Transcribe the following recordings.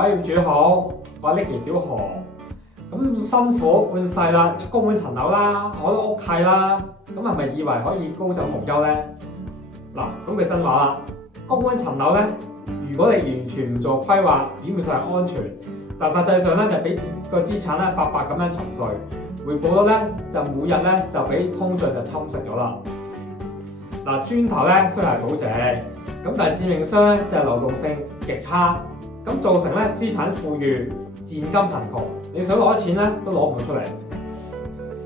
各位業主好，我係 Nicky 小何。咁辛苦半世啦，供滿層樓啦，我都屋契啦，咁係咪以為可以高枕無憂呢？嗱，咁佢真話啦，供滿層樓咧，如果你完全唔做規劃，表面上係安全，但實際上咧就俾個資產咧白白咁樣沉睡，回報率咧就每日咧就俾通脹就侵蝕咗啦。嗱，磚頭咧雖然係保值，咁但係致命傷咧就係流動性極差，咁造成咧資產富裕，現金貧窮，你想攞錢咧都攞唔到出嚟。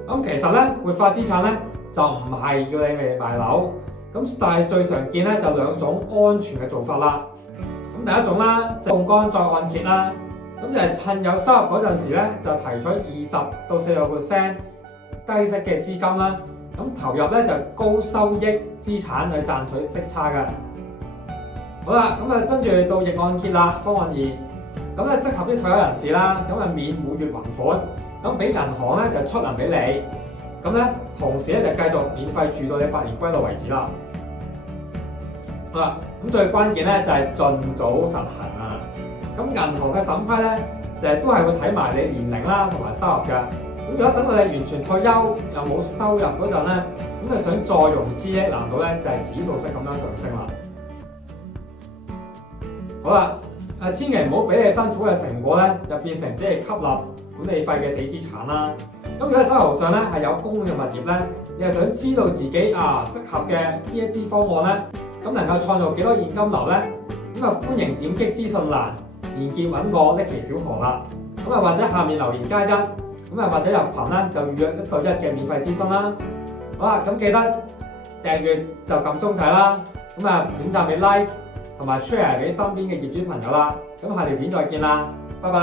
咁其實咧活化資產咧就唔係要你嚟賣樓，咁但係最常見咧就兩種安全嘅做法啦。咁第一種啦就槓桿再按揭啦，咁就係趁有收入嗰陣時咧就提取20到40%低息嘅資金啦，咁投入咧就高收益資產去賺取息差嘅。好啦，咁啊跟住到逆按揭啦，方案2。咁咧適合啲退休人士啦，咁啊免每月還款，咁俾銀行咧就出糧俾你，咁咧同時咧就繼續免費住到你百年歸老為止啦。好啦，咁最關鍵咧就係盡早實行啊！咁銀行嘅審批咧就係都係會睇埋你年齡啦同埋收入嘅。咁如果等到你完全退休又冇收入嗰陣咧，咁你想再融資咧，難度咧就係指數式咁樣上升啦。好啦。千祈唔好俾你辛苦嘅成果咧，就變成只係吸納管理費嘅死資產啦。咁如果喺手頭上咧係有公嘅物業咧，你係想知道自己適合嘅呢一啲方案咧，咁能夠創造幾多現金流咧？咁啊歡迎點擊資訊欄連結揾我Nicky小何啦。咁啊或者下面留言加1，咁啊或者入群咧就預約1對1嘅免費諮詢啦。好啦，咁記得訂閱就撳鐘仔啦。咁啊點讚俾 like。同埋 share 俾身邊嘅業主朋友啦，咁下條片再見啦，拜拜。